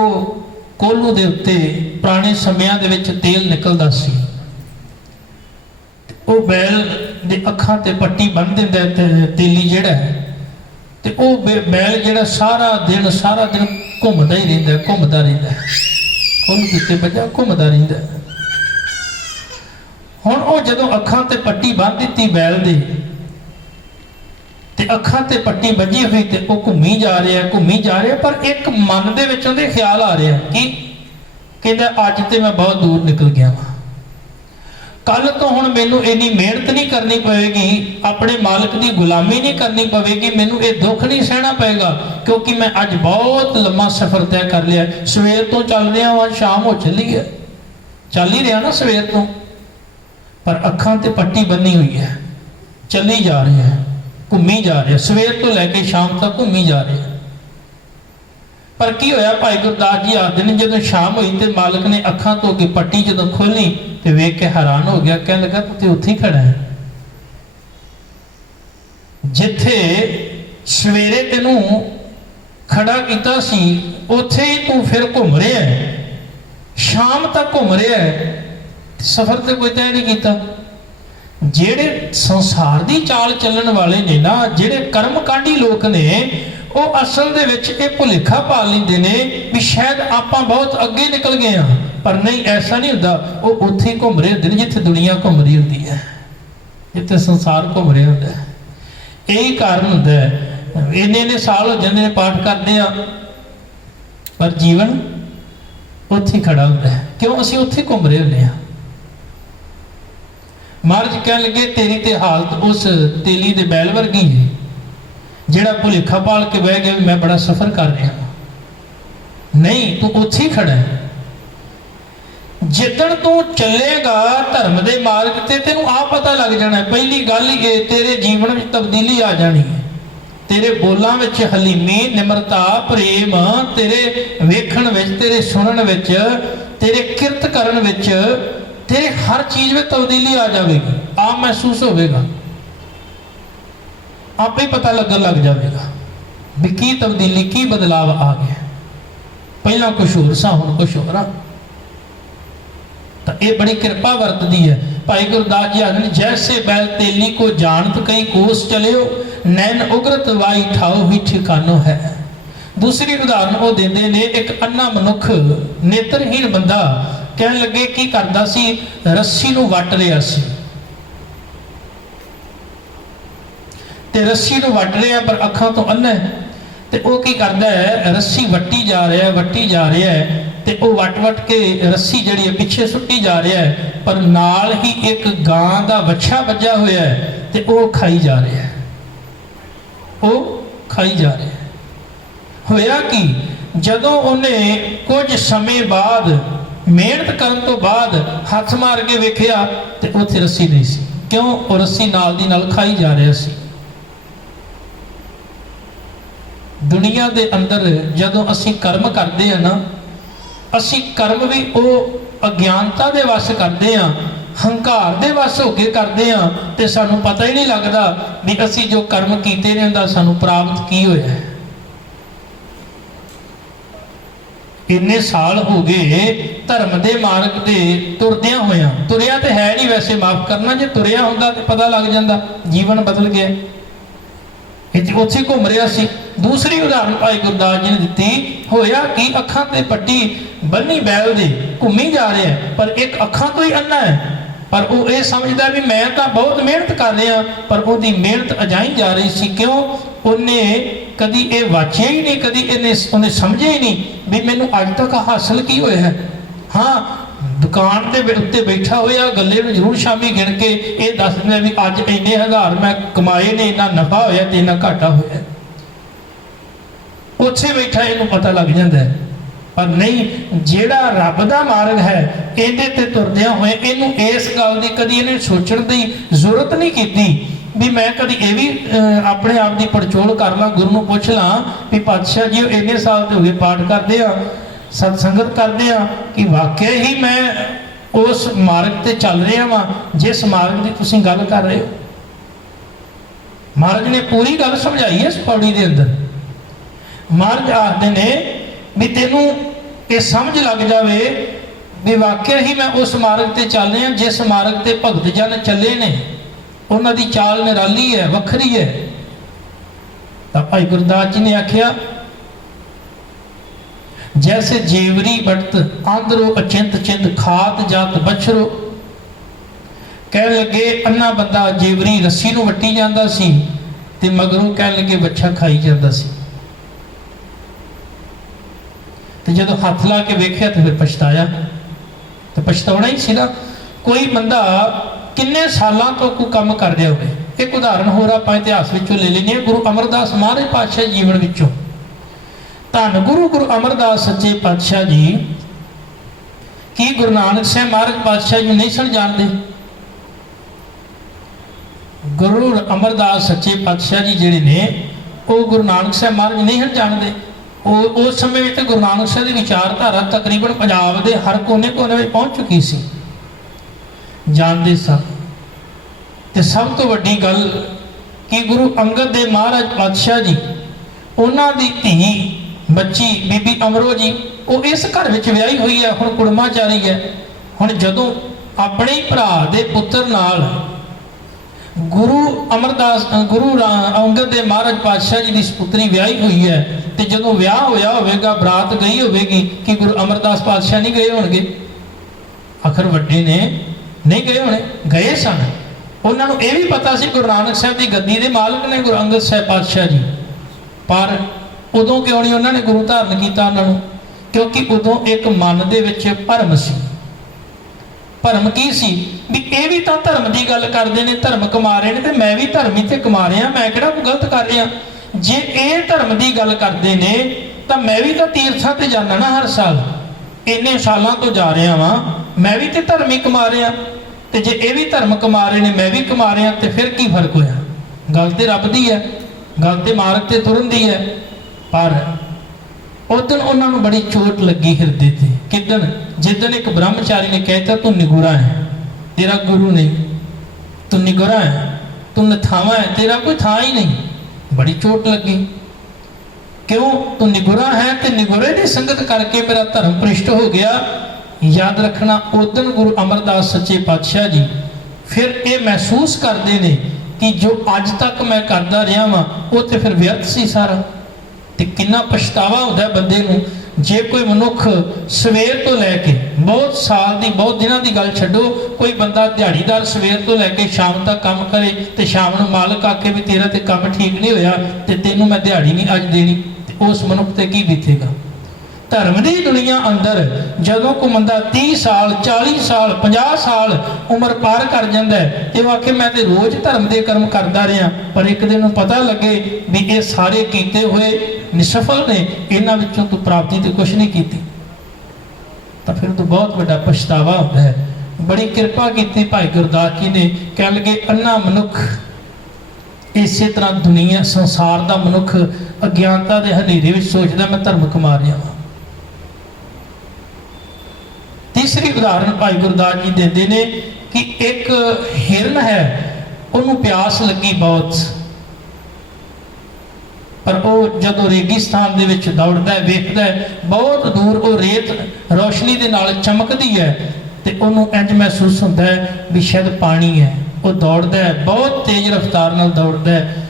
कोलू दे उत्ते पुराने समयां दे विच तेल निकलदा सी, वो बैल दे अखां ते पट्टी बन दिंदा है तेली जिहड़ा है, ते वो बैल जिहड़ा सारा दिन घूमदा ही रहिंदा, घूमदा रहिंदा, कोलू दे उत्ते बजा घूमदा रहिंदा। हुण वो जदों अखां ते पट्टी बन दित्ती बैल दे, ते अखां ते पट्टी बजी हुई, ते वो घूमी जा रहा है, पर एक मन दे विच उहदे ख्याल आ रहा कि कहंदा अज ते मैं बहुत दूर निकल गया वां, कल तो हुण मैनू इन्नी मेहनत नहीं करनी पवेगी, अपने मालिक की गुलामी नहीं करनी पवेगी, मैनू ये दुख नहीं सहना पएगा, क्योंकि मैं अज बहुत लंबा सफर तय कर लिया। सवेर तो चल रहा वहां, शाम हो चली है, चल ही रहा ना सवेर तो, पर अखां ते पट्टी बनी हुई है, चली जा रही है, घूमी जा रही है, सवेर तो लैके शाम तक घूमी जा रही है। पर की होया, भाई गुरदास जी आखते हैं जब शाम हुई तो मालिक ने अखां तो अगे पट्टी जो खोली तो वेख के हैरान हो गया, कह लगा तू उत्थे खड़ा है, जिथे सवेरे तेनू खड़ा किया सी उथे ही तू फिर घूम रहा है, शाम तक घूम रहा है, सफर तो कोई तय नहीं किया। ਜਿਹੜੇ ਸੰਸਾਰ ਦੀ ਚਾਲ ਚੱਲਣ ਵਾਲੇ ਨੇ ਨਾ, ਜਿਹੜੇ ਕਰਮਕਾਂਡੀ ਲੋਕ ਨੇ, ਉਹ ਅਸਲ ਦੇ ਵਿੱਚ ਇਹ ਭੁਲੇਖਾ ਪਾ ਲੈਂਦੇ ਨੇ ਵੀ ਸ਼ਾਇਦ ਆਪਾਂ ਬਹੁਤ ਅੱਗੇ ਨਿਕਲ ਗਏ ਹਾਂ, ਪਰ ਨਹੀਂ, ਐਸਾ ਨਹੀਂ ਹੁੰਦਾ। ਉਹ ਉੱਥੇ ਹੀ ਘੁੰਮ ਰਹੇ ਹੁੰਦੇ ਨੇ ਜਿੱਥੇ ਦੁਨੀਆ ਘੁੰਮ ਰਹੀ ਹੁੰਦੀ ਹੈ, ਜਿੱਥੇ ਸੰਸਾਰ ਘੁੰਮ ਰਿਹਾ ਹੁੰਦਾ ਹੈ। ਇਹੀ ਕਾਰਨ ਹੁੰਦਾ ਹੈ। ਇੰਨੇ ਸਾਲ ਹੋ ਜਾਂਦੇ ਨੇ ਪਾਠ ਕਰਦੇ ਆ, ਪਰ ਜੀਵਨ ਉੱਥੇ ਹੀ ਖੜਾ ਹੁੰਦਾ ਹੈ। ਕਿਉਂ? ਅਸੀਂ ਉੱਥੇ ਘੁੰਮ ਰਹੇ ਹੁੰਦੇ ਹਾਂ। ਮਹਾਰਾਜ ਕਹਿਣ ਲੱਗੇ, ਤੇਰੀ ਤੇ ਹਾਲਤ ਉਸ ਤੇਲੀ ਦੇ ਬੈਲ ਵਰਗੀ ਹੈ ਜਿਹੜਾ ਭੁਲੇਖਾ ਪਾਲ ਕੇ ਬਹਿ ਗਿਆ ਵੀ ਮੈਂ ਬੜਾ ਸਫ਼ਰ ਕਰ ਰਿਹਾ। ਨਹੀਂ, ਤੂੰ ਉੱਥੇ ਹੀ ਖੜਾ ਹੈ। ਜਿੱਦਣ ਤੂੰ ਚੱਲੇਗਾ ਧਰਮ ਦੇ ਮਾਰਗ ਤੇ, ਤੈਨੂੰ ਆਪ ਪਤਾ ਲੱਗ ਜਾਣਾ। ਪਹਿਲੀ ਗੱਲ ਹੀ ਇਹ, ਤੇਰੇ ਜੀਵਨ ਵਿੱਚ ਤਬਦੀਲੀ ਆ ਜਾਣੀ ਹੈ। ਤੇਰੇ ਬੋਲਾਂ ਵਿੱਚ ਹਲੀਮੀ, ਨਿਮਰਤਾ, ਪ੍ਰੇਮ, ਤੇਰੇ ਵੇਖਣ ਵਿੱਚ, ਤੇਰੇ ਸੁਣਨ ਵਿੱਚ, ਤੇਰੇ ਕਿਰਤ ਕਰਨ ਵਿੱਚ, ਤੇਰੇ ਹਰ ਚੀਜ਼ ਵਿੱਚ ਤਬਦੀਲੀ ਆ ਜਾਵੇਗੀ। ਆਪ ਮਹਿਸੂਸ ਹੋਵੇਗਾ, ਆਪੇ ਪਤਾ ਲੱਗਣ ਲੱਗ ਜਾਵੇਗਾ ਵੀ ਕੀ ਤਬਦੀਲੀ, ਕੀ ਬਦਲਾਵ ਆ ਗਿਆ। ਪਹਿਲਾਂ ਕੁਛ ਹੋਰ ਸਾਂ, ਹੁਣ ਕੁਛ ਹੋਰ ਆ। ਤਾਂ ਇਹ ਬੜੀ ਕਿਰਪਾ ਵਰਤਦੀ ਹੈ। ਭਾਈ ਗੁਰਦਾਸ ਜੀ ਆਖਦੇ, ਜੈਸੇ ਬੈਲ ਤੇਲੀ ਕੋ ਜਾਣਤ ਕਈ ਕੋਸ ਚਲਿਓ, ਨੈਣ ਉਗਰਤ ਵਾਈ ਠਾਓ ਹੀ ਠਿਕਾਨੋ ਹੈ। ਦੂਸਰੀ ਉਦਾਹਰਨ ਉਹ ਦਿੰਦੇ ਨੇ, ਇੱਕ ਅੰਨਾ ਮਨੁੱਖ, ਨੇਤਰਹੀਣ ਬੰਦਾ, ਕਹਿਣ ਲੱਗੇ ਕੀ ਕਰਦਾ ਸੀ, ਰੱਸੀ ਨੂੰ ਵੱਟ ਰਿਹਾ ਸੀ, ਤੇ ਰੱਸੀ ਨੂੰ ਵੱਟ ਰਿਹਾ ਪਰ ਅੱਖਾਂ ਤੋਂ ਅੰਨਾ ਹੈ। ਤੇ ਉਹ ਕੀ ਕਰਦਾ ਹੈ, ਰੱਸੀ ਵੱਟੀ ਜਾ ਰਿਹਾ, ਵੱਟੀ ਜਾ ਰਿਹਾ ਹੈ, ਤੇ ਉਹ ਵੱਟ ਕੇ ਰੱਸੀ ਜਿਹੜੀ ਹੈ ਪਿੱਛੇ ਸੁੱਟੀ ਜਾ ਰਿਹਾ ਹੈ, ਪਰ ਨਾਲ ਹੀ ਇੱਕ ਗਾਂ ਦਾ ਵੱਛਾ ਵੱਜਾ ਹੋਇਆ ਹੈ, ਤੇ ਉਹ ਖਾਈ ਜਾ ਰਿਹਾ ਹੈ, ਉਹ ਖਾਈ ਜਾ ਰਿਹਾ ਹੈ। ਹੋਇਆ ਕਿ ਜਦੋਂ ਉਹਨੇ ਕੁਝ ਸਮੇਂ ਬਾਅਦ ਮਿਹਨਤ ਕਰਨ ਤੋਂ ਬਾਅਦ ਹੱਥ ਮਾਰ ਕੇ ਵੇਖਿਆ ਤੇ ਉੱਥੇ ਰੱਸੀ ਨਹੀਂ ਸੀ। ਕਿਉਂ? ਉਹ ਰੱਸੀ ਨਾਲ ਦੀ ਨਾਲ ਖਾਈ ਜਾ ਰਿਹਾ ਸੀ। ਦੁਨੀਆ ਦੇ ਅੰਦਰ ਜਦੋਂ ਅਸੀਂ ਕਰਮ ਕਰਦੇ ਹਾਂ ਨਾ, ਅਸੀਂ ਕਰਮ ਵੀ ਉਹ ਅਗਿਆਨਤਾ ਦੇ ਵਸ ਕਰਦੇ ਹਾਂ, ਹੰਕਾਰ ਦੇ ਵਸ ਹੋ ਕੇ ਕਰਦੇ ਹਾਂ, ਤੇ ਸਾਨੂੰ ਪਤਾ ਹੀ ਨਹੀਂ ਲੱਗਦਾ ਵੀ ਅਸੀਂ ਜੋ ਕਰਮ ਕੀਤੇ ਨੇ ਉਹਦਾ ਸਾਨੂੰ ਪ੍ਰਾਪਤ ਕੀ ਹੋਇਆ ਹੈ। ਇੰਨੇ ਸਾਲ ਹੋ ਗਏ ਧਰਮ ਦੇ ਮਾਰਗ ਤੇ ਤੁਰਦਿਆਂ ਹੋਇਆਂ, ਤੁਰਿਆ ਤੇ ਹੈ ਨਹੀਂ ਵੈਸੇ, ਮਾਫ ਕਰਨਾ, ਜੇ ਤੁਰਿਆ ਹੁੰਦਾ ਤੇ ਪਤਾ ਲੱਗ ਜਾਂਦਾ ਜੀਵਨ ਬਦਲ ਗਿਆ। ਉੱਥੇ ਘੁੰਮ ਰਿਹਾ ਸੀ। ਦੂਸਰੀ ਉਦਾਹਰਨ ਭਾਈ ਗੁਰਦਾਸ ਜੀ ਨੇ ਦਿੱਤੀ, ਹੋਇਆ ਕਿ ਅੱਖਾਂ ਤੇ ਪੱਟੀ ਬੰਨੀ ਬੈਲ ਦੇ ਘੁੰਮੀ ਜਾ ਰਿਹਾ, ਪਰ ਇੱਕ ਅੱਖਾਂ ਤੋਂ ਹੀ ਅੰਨਾ ਹੈ, ਪਰ ਉਹ ਇਹ ਸਮਝਦਾ ਵੀ ਮੈਂ ਤਾਂ ਬਹੁਤ ਮਿਹਨਤ ਕਰ ਰਿਹਾ, ਪਰ ਉਹਦੀ ਮਿਹਨਤ ਅਜਾਈ ਜਾ ਰਹੀ ਸੀ। ਕਿਉਂ? ਉਹਨੇ ਕਦੀ ਇਹ ਵਾਚਿਆ ਹੀ ਨਹੀਂ, ਕਦੀ ਉਹਨੇ ਸਮਝਿਆ ਹੀ ਨਹੀਂ ਵੀ ਮੈਨੂੰ ਅੱਜ ਤੱਕ ਹਾਸਲ ਕੀ ਹੋਇਆ ਹੈ। ਹਾਂ, ਦੁਕਾਨ ਦੇ ਉੱਤੇ ਬੈਠਾ ਹੋਇਆ ਗੱਲੇ ਨੂੰ ਜ਼ਰੂਰ ਸ਼ਾਮੀ ਗਿਣ ਕੇ ਇਹ ਦੱਸ ਦਿੰਦਾ ਵੀ ਅੱਜ ਇੰਨੇ ਹਜ਼ਾਰ ਮੈਂ ਕਮਾਏ ਨੇ, ਇੰਨਾ ਨਫਾ ਹੋਇਆ ਤੇ ਇੰਨਾ ਘਾਟਾ ਹੋਇਆ। ਉੱਥੇ ਬੈਠਾ ਇਹਨੂੰ ਪਤਾ ਲੱਗ ਜਾਂਦਾ ਹੈ। ਪਰ ਨਹੀਂ, ਜਿਹੜਾ ਰੱਬ ਦਾ ਮਾਰਗ ਹੈ ਇਹਦੇ ਤੇ ਤੁਰਦਿਆਂ ਹੋਏ ਇਹਨੂੰ ਇਸ ਗੱਲ ਦੀ ਕਦੀ ਇਹਨੇ ਸੋਚਣ ਦੀ ਜ਼ਰੂਰਤ ਨਹੀਂ ਕੀਤੀ ਵੀ ਮੈਂ ਕਦੀ ਇਹ ਵੀ ਆਪਣੇ ਆਪ ਦੀ ਪੜਚੋਲ ਕਰ ਲਾਂ, ਗੁਰੂ ਨੂੰ ਪੁੱਛ ਲਾਂ ਵੀ ਪਾਤਸ਼ਾਹ ਜੀ ਉਹ ਇੰਨੇ ਸਾਲ ਤੇ ਹੋ ਗਏ ਪਾਠ ਕਰਦੇ ਆ, ਸਤਸੰਗਤ ਕਰਦੇ ਆ, ਕਿ ਵਾਕਿਆ ਹੀ ਮੈਂ ਉਸ ਮਾਰਗ ਤੇ ਚੱਲ ਰਿਹਾ ਵਾਂ ਜਿਸ ਮਾਰਗ ਦੀ ਤੁਸੀਂ ਗੱਲ ਕਰ ਰਹੇ ਹੋ। ਮਹਾਰਾਜ ਨੇ ਪੂਰੀ ਗੱਲ ਸਮਝਾਈ ਹੈ ਇਸ ਪੌੜੀ ਦੇ ਅੰਦਰ। ਮਹਾਰਾਜ ਆਖਦੇ ਨੇ ਵੀ ਤੈਨੂੰ ਇਹ ਸਮਝ ਲੱਗ ਜਾਵੇ ਵੀ ਵਾਕਿਆ ਹੀ ਮੈਂ ਉਸ ਮਾਰਗ ਤੇ ਚੱਲ ਰਿਹਾ ਜਿਸ ਮਾਰਗ ਤੇ ਭਗਤ ਜਨ ਚੱਲੇ ਨੇ। ਉਹਨਾਂ ਦੀ ਚਾਲ ਨਿਰਾਲੀ ਹੈ, ਵੱਖਰੀ ਹੈ। ਤਾਂ ਭਾਈ ਗੁਰਦਾਸ ਜੀ ਨੇ ਆਖਿਆ, ਜੈਸੇ ਜੇਵਰੀ ਬਟਤ ਆਂਦਰੋ ਅਚਿੰਤ ਚਿੰਤ ਖਾਤ ਜਾਤ ਬਛਰੋ। ਕਹਿਣ ਲੱਗੇ ਅੰਨਾ ਬੰਦਾ ਜੇਵਰੀ ਰੱਸੀ ਨੂੰ ਵੱਟੀ ਜਾਂਦਾ ਸੀ ਤੇ ਮਗਰੋਂ ਕਹਿਣ ਲੱਗੇ ਬੱਚਾ ਖਾਈ ਜਾਂਦਾ ਸੀ, ਤੇ ਜਦੋਂ ਹੱਥ ਲਾ ਕੇ ਵੇਖਿਆ ਤੇ ਫਿਰ ਪਛਤਾਇਆ। ਤੇ ਪਛਤਾਉਣਾ ਹੀ ਸੀ ਨਾ। ਕੋਈ ਬੰਦਾ ਕਿੰਨੇ ਸਾਲਾਂ ਤੋਂ ਕੋਈ ਕੰਮ ਕਰ ਰਿਹਾ ਹੋਵੇ। ਇੱਕ ਉਦਾਹਰਨ ਹੋਰ ਆਪਾਂ ਇਤਿਹਾਸ ਵਿੱਚੋਂ ਲੈ ਲੈਂਦੇ ਹਾਂ, ਗੁਰੂ ਅਮਰਦਾਸ ਮਹਾਰਾਜ ਪਾਤਸ਼ਾਹ ਜੀਵਨ ਵਿੱਚੋਂ। ਧੰਨ ਗੁਰੂ ਅਮਰਦਾਸ ਸੱਚੇ ਪਾਤਸ਼ਾਹ ਜੀ, ਕੀ ਗੁਰੂ ਨਾਨਕ ਸਾਹਿਬ ਮਹਾਰਾਜ ਪਾਤਸ਼ਾਹ ਜੀ ਨਹੀਂ ਸਨ ਜਾਣਦੇ? ਗੁਰੂ ਅਮਰਦਾਸ ਸੱਚੇ ਪਾਤਸ਼ਾਹ ਜੀ ਜਿਹੜੇ ਨੇ ਉਹ ਗੁਰੂ ਨਾਨਕ ਸਾਹਿਬ ਮਹਾਰਾਜ ਨਹੀਂ ਹਨ ਜਾਣਦੇ। ਉਹ ਉਸ ਸਮੇਂ ਵਿੱਚ ਗੁਰੂ ਨਾਨਕ ਸਾਹਿਬ ਦੀ ਵਿਚਾਰਧਾਰਾ ਤਕਰੀਬਨ ਪੰਜਾਬ ਦੇ ਹਰ ਕੋਨੇ-ਕੋਨੇ ਵਿੱਚ ਪਹੁੰਚ ਚੁੱਕੀ ਸੀ, ਜਾਣਦੇ ਸਨ। ਤੇ ਸਭ ਤੋਂ ਵੱਡੀ ਗੱਲ ਕਿ ਗੁਰੂ ਅੰਗਦ ਦੇ ਮਹਾਰਾਜ ਪਾਤਸ਼ਾਹ ਜੀ, ਉਹਨਾਂ ਦੀ ਧੀ ਬੱਚੀ ਬੀਬੀ ਅਮਰੋ ਜੀ, ਉਹ ਇਸ ਘਰ ਵਿੱਚ ਵਿਆਹੀ ਹੋਈ ਹੈ, ਹੁਣ ਕੁੜਮਾਚਾਰੀ ਹੈ। ਹੁਣ ਜਦੋਂ ਆਪਣੇ ਭਰਾ ਦੇ ਪੁੱਤਰ ਨਾਲ ਗੁਰੂ ਅਮਰਦਾਸ ਅੰਗਦ ਦੇ ਮਹਾਰਾਜ ਪਾਤਸ਼ਾਹ ਜੀ ਦੀ ਸੁਪੁੱਤਰੀ ਵਿਆਹੀ ਹੋਈ ਹੈ, ਤੇ ਜਦੋਂ ਵਿਆਹ ਹੋਇਆ ਹੋਵੇਗਾ, ਬਰਾਤ ਗਈ ਹੋਵੇਗੀ, ਕਿ ਗੁਰੂ ਅਮਰਦਾਸ ਪਾਤਸ਼ਾਹ ਨਹੀਂ ਗਏ ਹੋਣਗੇ? ਆਖਰ ਵੱਡੇ ਨੇ ਨਹੀਂ ਗਏ ਹੋਣੇ, ਗਏ ਸਨ। ਉਹਨਾਂ ਨੂੰ ਇਹ ਵੀ ਪਤਾ ਸੀ ਗੁਰੂ ਨਾਨਕ ਸਾਹਿਬ ਦੀ ਗੱਦੀ ਦੇ ਮਾਲਕ ਨੇ ਗੁਰੂ ਅੰਗਦ ਸਾਹਿਬ ਪਾਤਸ਼ਾਹ ਜੀ, ਪਰ ਉਦੋਂ ਕਿਉਂ ਨਹੀਂ ਉਹਨਾਂ ਨੇ ਗੁਰੂ ਧਾਰਨ ਕੀਤਾ ਉਹਨਾਂ ਨੂੰ? ਕਿਉਂਕਿ ਉਦੋਂ ਇੱਕ ਮਨ ਦੇ ਵਿੱਚ ਭਰਮ ਸੀ। ਭਰਮ ਕੀ ਸੀ? ਵੀ ਇਹ ਵੀ ਤਾਂ ਧਰਮ ਦੀ ਗੱਲ ਕਰਦੇ ਨੇ, ਧਰਮ ਕਮਾ ਰਹੇ ਨੇ, ਤੇ ਮੈਂ ਵੀ ਧਰਮ ਹੀ ਤੇ ਕਮਾ ਰਿਹਾ, ਮੈਂ ਕਿਹੜਾ ਕੋਈ ਗਲਤ ਕਰ ਰਿਹਾ? ਜੇ ਇਹ ਧਰਮ ਦੀ ਗੱਲ ਕਰਦੇ ਨੇ ਤਾਂ ਮੈਂ ਵੀ ਤਾਂ ਤੀਰਥਾਂ ਤੇ ਜਾਣਾ ਨਾ ਹਰ ਸਾਲ, ਇੰਨੇ ਸਾਲਾਂ ਤੋਂ ਜਾ ਰਿਹਾ ਵਾਂ, ਮੈਂ ਵੀ ਤੇ ਧਰਮ ਹੀ ਕਮਾ ਰਿਹਾ, ਤੇ ਜੇ ਇਹ ਵੀ ਧਰਮ ਕਮਾ ਰਹੇ ਨੇ, ਮੈਂ ਵੀ ਕਮਾ ਰਿਹਾ, ਤੇ ਫਿਰ ਕੀ ਫਰਕ ਹੋਇਆ? ਗੱਲ ਤੇ ਰੱਬ ਦੀ ਹੈ, ਗੱਲ ਤੇ ਮਾਰਗ ਤੇ ਤੁਰਨ ਦੀ ਹੈ। ਪਰ ਉਦੋਂ ਉਹਨਾਂ ਨੂੰ ਬੜੀ ਚੋਟ ਲੱਗੀ ਹਿਰਦੇ ਤੇ। ਕਿਦਣ? ਜਿੱਦਣ ਇੱਕ ਬ੍ਰਹਮਚਾਰੀ ਨੇ ਕਹਿਤਾ ਤੂੰ ਨਿਗੁਰਾ ਹੈ, ਤੇਰਾ ਗੁਰੂ ਨਹੀਂ, ਤੂੰ ਨਿਗੁਰਾ ਹੈ, ਤੂੰ ਨਥਾਵਾ ਹੈ, ਤੇਰਾ ਕੋਈ ਥਾਂ ਹੀ ਨਹੀਂ। ਬੜੀ ਚੋਟ ਲੱਗੀ। ਕਿਉਂ? ਤੂੰ ਨਿਗੁਰਾ ਹੈ, ਤੇ ਨਿਗੁਰੇ ਦੀ ਸੰਗਤ ਕਰਕੇ ਮੇਰਾ ਧਰਮ ਭ੍ਰਿਸ਼ਟ ਹੋ ਗਿਆ। ਯਾਦ ਰੱਖਣਾ, ਉਦੋਂ ਗੁਰੂ ਅਮਰਦਾਸ ਸੱਚੇ ਪਾਤਸ਼ਾਹ ਜੀ ਫਿਰ ਇਹ ਮਹਿਸੂਸ ਕਰਦੇ ਨੇ ਕਿ ਜੋ ਅੱਜ ਤੱਕ ਮੈਂ ਕਰਦਾ ਰਿਹਾ ਵਾਂ ਉਹ ਤੇ ਫਿਰ ਵਿਅਰਥ ਸੀ ਸਾਰਾ। ਤੇ ਕਿੰਨਾ ਪਛਤਾਵਾ ਹੁੰਦਾ ਬੰਦੇ ਨੂੰ ਜੇ ਕੋਈ ਮਨੁੱਖ ਸਵੇਰ ਤੋਂ ਲੈ ਕੇ ਬਹੁਤ ਸਾਲ ਦੀ, ਬਹੁਤ ਦਿਨਾਂ ਦੀ ਗੱਲ ਛੱਡੋ, ਕੋਈ ਬੰਦਾ ਦਿਹਾੜੀਦਾਰ ਸਵੇਰ ਤੋਂ ਲੈ ਕੇ ਸ਼ਾਮ ਤੱਕ ਕੰਮ ਕਰੇ, ਤੇ ਸ਼ਾਮ ਨੂੰ ਮਾਲਕ ਆਕੇ ਵੀ ਤੇਰਾ ਤੇ ਕੰਮ ਠੀਕ ਨਹੀਂ ਹੋਇਆ, ਤੇ ਤੈਨੂੰ ਮੈਂ ਦਿਹਾੜੀ ਨਹੀਂ ਅੱਜ ਦੇਣੀ, ਤੇ ਉਸ ਮਨੁੱਖ ਤੇ ਕੀ ਬੀਤੇਗਾ? ਧਰਮ ਦੀ ਦੁਨੀਆ ਅੰਦਰ ਜਦੋਂ ਕੋਈ ਬੰਦਾ 30 ਸਾਲ 40 ਸਾਲ 50 ਸਾਲ ਉਮਰ ਪਾਰ ਕਰ ਜਾਂਦਾ ਹੈ, ਤੇ ਉਹ ਆਖੇ ਮੈਂ ਤੇ ਰੋਜ਼ ਧਰਮ ਦੇ ਕਰਮ ਕਰਦਾ ਰਿਹਾ, ਪਰ ਇੱਕ ਦਿਨ ਨੂੰ ਪਤਾ ਲੱਗੇ ਵੀ ਇਹ ਸਾਰੇ ਕੀਤੇ ਹੋਏ ਨਿਸਫਲ ਨੇ, ਇਹਨਾਂ ਵਿੱਚੋਂ ਤੂੰ ਪ੍ਰਾਪਤੀ ਤੇ ਕੁਛ ਨਹੀਂ ਕੀਤੀ, ਤਾਂ ਫਿਰ ਤੋਂ ਬਹੁਤ ਵੱਡਾ ਪਛਤਾਵਾ ਹੁੰਦਾ ਹੈ। ਬੜੀ ਕਿਰਪਾ ਕੀਤੀ ਭਾਈ ਗੁਰਦਾਸ ਜੀ ਨੇ, ਕਹਿ ਲਗੇ ਅੰਨਾ ਮਨੁੱਖ ਇਸੇ ਤਰ੍ਹਾਂ ਦੁਨੀਆ ਸੰਸਾਰ ਦਾ ਮਨੁੱਖ ਅਗਿਆਨਤਾ ਦੇ ਹਨੇਰੇ ਵਿੱਚ ਸੋਚਦਾ ਮੈਂ ਧਰਮ ਕਮਾ ਰਿਹਾ ਹਾਂ। ਤੀਸਰੀ ਉਦਾਹਰਨ ਭਾਈ ਗੁਰਦਾਸ ਜੀ ਦਿੰਦੇ ਨੇ ਕਿ ਇੱਕ ਹਿਰਨ ਹੈ, ਉਹਨੂੰ ਪਿਆਸ ਲੱਗੀ ਬਹੁਤ, ਪਰ ਉਹ ਜਦੋਂ ਰੇਗਿਸਤਾਨ ਦੇ ਵਿੱਚ ਦੌੜਦਾ ਹੈ, ਵੇਖਦਾ ਹੈ ਬਹੁਤ ਦੂਰ ਉਹ ਰੇਤ ਰੋਸ਼ਨੀ ਦੇ ਨਾਲ ਚਮਕਦੀ ਹੈ, ਤੇ ਉਹਨੂੰ ਇੰਜ ਮਹਿਸੂਸ ਹੁੰਦਾ ਹੈ ਵੀ ਸ਼ਾਇਦ ਪਾਣੀ ਹੈ। ਉਹ ਦੌੜਦਾ ਹੈ, ਬਹੁਤ ਤੇਜ਼ ਰਫ਼ਤਾਰ ਨਾਲ ਦੌੜਦਾ ਹੈ,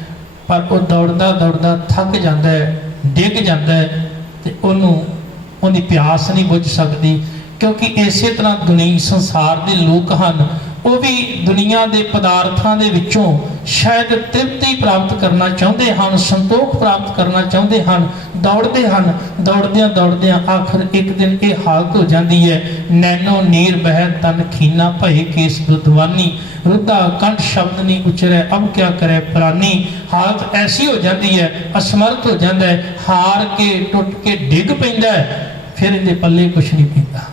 ਪਰ ਉਹ ਦੌੜਦਾ ਦੌੜਦਾ ਥੱਕ ਜਾਂਦਾ ਹੈ, ਡਿੱਗ ਜਾਂਦਾ ਹੈ, ਤੇ ਉਹਦੀ ਪਿਆਸ ਨਹੀਂ ਬੁੱਝ ਸਕਦੀ। ਕਿਉਂਕਿ ਇਸੇ ਤਰ੍ਹਾਂ ਦੁਨੀਆ ਸੰਸਾਰ ਦੇ ਲੋਕ ਹਨ, ਉਹ ਵੀ ਦੁਨੀਆ ਦੇ ਪਦਾਰਥਾਂ ਦੇ ਵਿੱਚੋਂ ਸ਼ਾਇਦ ਤ੍ਰਿਪਤੀ ਪ੍ਰਾਪਤ ਕਰਨਾ ਚਾਹੁੰਦੇ ਹਨ, ਸੰਤੋਖ ਪ੍ਰਾਪਤ ਕਰਨਾ ਚਾਹੁੰਦੇ ਹਨ, ਦੌੜਦੇ ਹਨ, ਦੌੜਦਿਆਂ ਦੌੜਦਿਆਂ ਆਖਰ ਇੱਕ ਦਿਨ ਇਹ ਹਾਲਤ ਹੋ ਜਾਂਦੀ ਹੈ, ਨੈਣੋ ਨੀਰ ਬਹਿ ਤਨ ਖੀਨਾ ਭਏ ਕੇਸ ਦੁਧਵਾਨੀ, ਰੁੱਧਾ ਕੰਠ ਸ਼ਬਦ ਨਹੀਂ ਉਚਰੈ ਅਬ ਕਿਆ ਕਰੇ ਪ੍ਰਾਨੀ। ਹਾਲਤ ਐਸੀ ਹੋ ਜਾਂਦੀ ਹੈ, ਅਸਮਰਥ ਹੋ ਜਾਂਦਾ ਹੈ, ਹਾਰ ਕੇ ਟੁੱਟ ਕੇ ਡਿੱਗ ਪੈਂਦਾ ਹੈ, ਫਿਰ ਇਹਦੇ ਪੱਲੇ ਕੁਛ ਨਹੀਂ ਪੈਂਦਾ।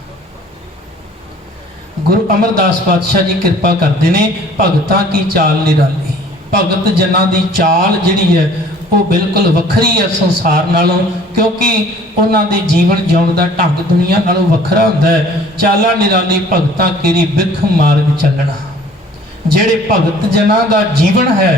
ਗੁਰੂ ਅਮਰਦਾਸ ਪਾਤਸ਼ਾਹ ਜੀ ਕਿਰਪਾ ਕਰਦੇ ਨੇ, ਭਗਤਾਂ ਕੀ ਚਾਲ ਨਿਰਾਲੀ। ਭਗਤ ਜਨਾਂ ਦੀ ਚਾਲ ਜਿਹੜੀ ਹੈ ਉਹ ਬਿਲਕੁਲ ਵੱਖਰੀ ਹੈ ਸੰਸਾਰ ਨਾਲੋਂ, ਕਿਉਂਕਿ ਉਹਨਾਂ ਦੇ ਜੀਵਨ ਜਿਉਣ ਦਾ ਢੰਗ ਦੁਨੀਆ ਨਾਲੋਂ ਵੱਖਰਾ ਹੁੰਦਾ ਹੈ। ਚਾਲਾ ਨਿਰਾਲੀ ਭਗਤਾਂ ਕੀਰੀ ਬਿਖ ਮਾਰਗ ਚੱਲਣਾ। ਜਿਹੜੇ ਭਗਤ ਜਨਾਂ ਦਾ ਜੀਵਨ ਹੈ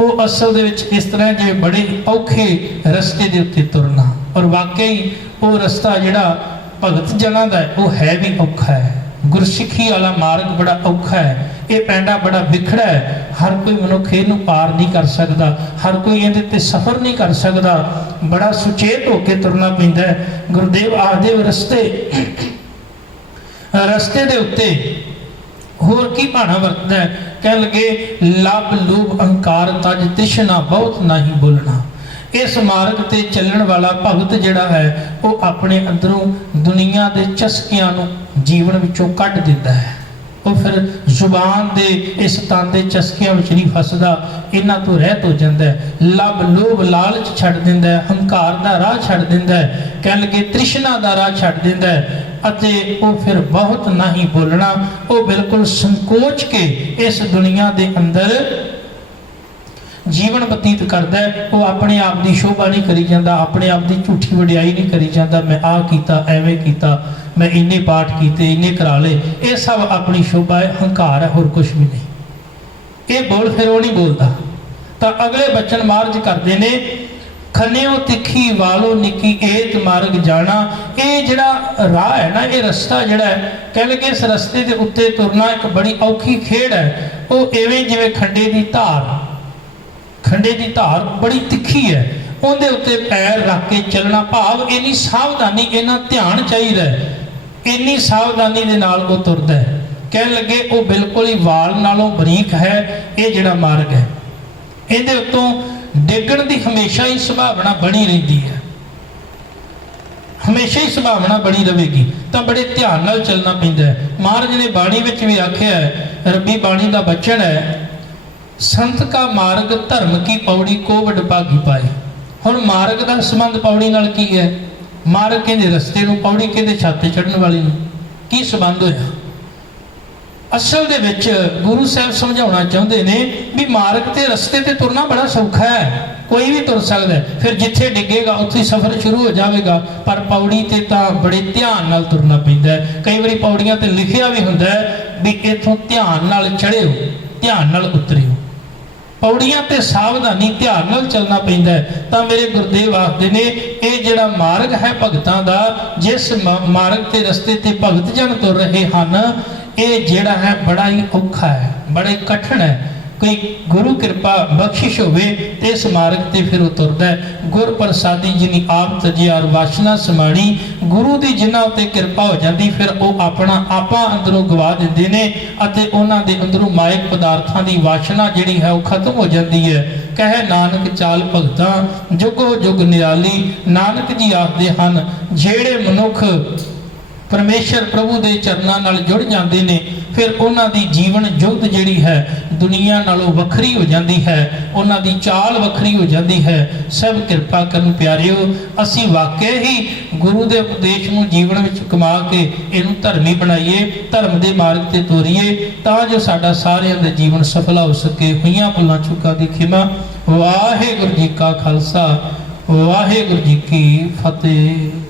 ਉਹ ਅਸਲ ਦੇ ਵਿੱਚ ਇਸ ਤਰ੍ਹਾਂ ਜਿਵੇਂ ਬੜੇ ਔਖੇ ਰਸਤੇ ਦੇ ਉੱਤੇ ਤੁਰਨਾ, ਔਰ ਵਾਕਈ ਉਹ ਰਸਤਾ ਜਿਹੜਾ ਭਗਤ ਜਨਾਂ ਦਾ ਉਹ ਹੈ ਵੀ ਔਖਾ ਹੈ। ਗੁਰਸਿੱਖੀ ਵਾਲਾ ਮਾਰਗ ਬੜਾ ਔਖਾ ਹੈ, ਇਹ ਪੈਂਡਾ ਬੜਾ ਵਿਖੜਾ ਹੈ, ਹਰ ਕੋਈ ਮਨੁੱਖ ਇਹਨੂੰ ਪਾਰ ਨਹੀਂ ਕਰ ਸਕਦਾ, ਹਰ ਕੋਈ ਇਹਦੇ ਤੇ ਸਫ਼ਰ ਨਹੀਂ ਕਰ ਸਕਦਾ, ਬੜਾ ਸੁਚੇਤ ਹੋ ਕੇ ਤੁਰਨਾ ਪੈਂਦਾ ਹੈ। ਗੁਰਦੇਵ ਆਖਦੇ ਰਸਤੇ ਦੇ ਉੱਤੇ ਹੋਰ ਕੀ ਭਾਣਾ ਵਰਤਦਾ ਹੈ, ਕਹਿ ਲਗੇ ਲੱਭ ਲੋਭ ਅਹੰਕਾਰ ਤਜ ਤਿਸ਼ਨਾ ਬਹੁਤ ਨਹੀਂ ਬੋਲਣਾ। ਇਸ ਮਾਰਗ ਤੇ ਚੱਲਣ ਵਾਲਾ ਭਗਤ ਜਿਹੜਾ ਹੈ ਉਹ ਆਪਣੇ ਅੰਦਰੋਂ ਦੁਨੀਆ ਦੇ ਚਸਕਿਆਂ ਨੂੰ ਜੀਵਨ ਵਿੱਚੋਂ ਕੱਢ ਦਿੰਦਾ ਹੈ। ਉਹ ਫਿਰ ਜ਼ੁਬਾਨ ਦੇ ਇਸ ਤਨ ਦੇ ਚਸਕਿਆਂ ਵਿੱਚ ਨਹੀਂ ਫਸਦਾ, ਇਹਨਾਂ ਤੋਂ ਰਹਿਤ ਹੋ ਜਾਂਦਾ ਹੈ। ਲੱਭ ਲੋਭ ਲਾਲਚ ਛੱਡ ਦਿੰਦਾ ਹੈ, ਹੰਕਾਰ ਦਾ ਰਾਹ ਛੱਡ ਦਿੰਦਾ ਹੈ, ਕਹਿ ਲਗੇ ਤ੍ਰਿਸ਼ਨਾ ਦਾ ਰਾਹ ਛੱਡ ਦਿੰਦਾ ਹੈ, ਅਤੇ ਉਹ ਫਿਰ ਬਹੁਤ ਨਹੀਂ ਬੋਲਣਾ। ਉਹ ਬਿਲਕੁਲ ਸੰਕੋਚ ਕੇ ਇਸ ਦੁਨੀਆ ਦੇ ਅੰਦਰ ਜੀਵਨ ਬਤੀਤ ਕਰਦਾ ਹੈ। ਉਹ ਆਪਣੇ ਆਪ ਦੀ ਸ਼ੋਭਾ ਨਹੀਂ ਕਰੀ ਜਾਂਦਾ, ਆਪਣੇ ਆਪ ਦੀ ਝੂਠੀ ਵਡਿਆਈ ਨਹੀਂ ਕਰੀ ਜਾਂਦਾ, ਮੈਂ ਆਹ ਕੀਤਾ, ਐਵੇਂ ਕੀਤਾ, ਮੈਂ ਇੰਨੇ ਪਾਠ ਕੀਤੇ, ਇੰਨੇ ਕਰਾ ਲਏ, ਇਹ ਸਭ ਆਪਣੀ ਸ਼ੋਭਾ ਹੈ, ਹੰਕਾਰ ਹੈ, ਹੋਰ ਕੁਛ ਵੀ ਨਹੀਂ। ਇਹ ਬੋਲ ਫਿਰ ਉਹ ਨਹੀਂ ਬੋਲਦਾ। ਤਾਂ ਅਗਲੇ ਬਚਨ ਮਾਰਜ ਕਰਦੇ ਨੇ, खन्यो तिखी वालो निकी एत मार्ग जाना। ये जिहड़ा राह है ना, ये रस्ता जिहड़ा है, कह लगे इस रस्ते के उत्ते तुरना एक बड़ी औखी खेड़ है। वो इवें जिवें खंडे की धार, खंडे की धार बड़ी तिखी है, उहदे उत्ते पैर रख के चलना, भाव इन्नी सावधानी, इन्ना ध्यान चाहिए, इन्नी सावधानी दे नाल वो तुरदा है। कह लगे वो बिल्कुल ही वाल नालों बरीक है ये जिहड़ा मार्ग है। इहदे उत्तों डिगण की हमेशा ही संभावना बनी रही है, हमेशा ही संभावना बनी रहेगी, तो बड़े ध्यान नाल चलना पैंदा है। महाराज ने बाणी विच भी आख्या है, रब्बी बाणी का बचन है, संत का मार्ग धर्म की पौड़ी को वडभागी पाए। हुण मार्ग का संबंध पौड़ी नाल की है? मार्ग कहते रस्ते नूं, पौड़ी कहते छाते चढ़न वाले नूं, की संबंध होया? असल दे विच गुरु साहब समझाउणा चाहुंदे ने भी मार्ग ते रस्ते ते तुरना बड़ा सौखा है, कोई भी तुर सकदा है, फिर जिथे डिगेगा उत्थे सफर शुरू हो जाएगा। पर पौड़ी ते तां बड़े ध्यान नाल तुरना पैंदा है। कई बारी पौड़ियां ते लिखिया भी हुंदा है भी इथों ध्यान नाल चढ़िओ, ध्यान नाल उतरिओ। पौड़ियां ते सावधानी ध्यान नाल चलना पैंदा है। तां मेरे गुरुदेव आखदे ने ये जिहड़ा मार्ग है भगतां दा, जिस मार्ग ते रस्ते ते भगत जन तुर रहे हन, ये जिहड़ा है बड़ा ही औखा है, बड़े कठिन है। कोई गुरु कृपा बख्शिश होवे ते इस मार्ग ते फिर उतरदा है। गुर प्रसादी जिनी आप तजिया और वासना समाणी, गुरु दी जिन्हां उत्ते कृपा हो जाती, फिर वो अपना आपा अंदरों गवा दिंदे ने अते उन्हां दे अंदरों मायक पदार्थां दी वासना जिहड़ी है वो खत्म हो जाती है। कहे नानक चाल भगतां जुगो जुग निराली। नानक जी आखदे हन जेड़े मनुख परमेश्वर प्रभु के चरणों नाल जुड़ जाते हैं, फिर उन्हां दी जीवन जुगत जिहड़ी है दुनिया नालों वखरी हो जाती है, उन्हां दी चाल वखरी हो जाती है। सब कृपा करन प्यारिओ, असी वाकई ही गुरु के उपदेश नूं जीवन विच कमा के इहनूं धर्मी बनाइए, धर्म के मार्ग ते तोरीए, तां जो साडा सारिਆਂ ਦਾ जीवन सफल हो सके। होईयां भुलां चुकां दी खिमा। वाहिगुरू जी का खालसा, वाहिगुरू जी की फतेह।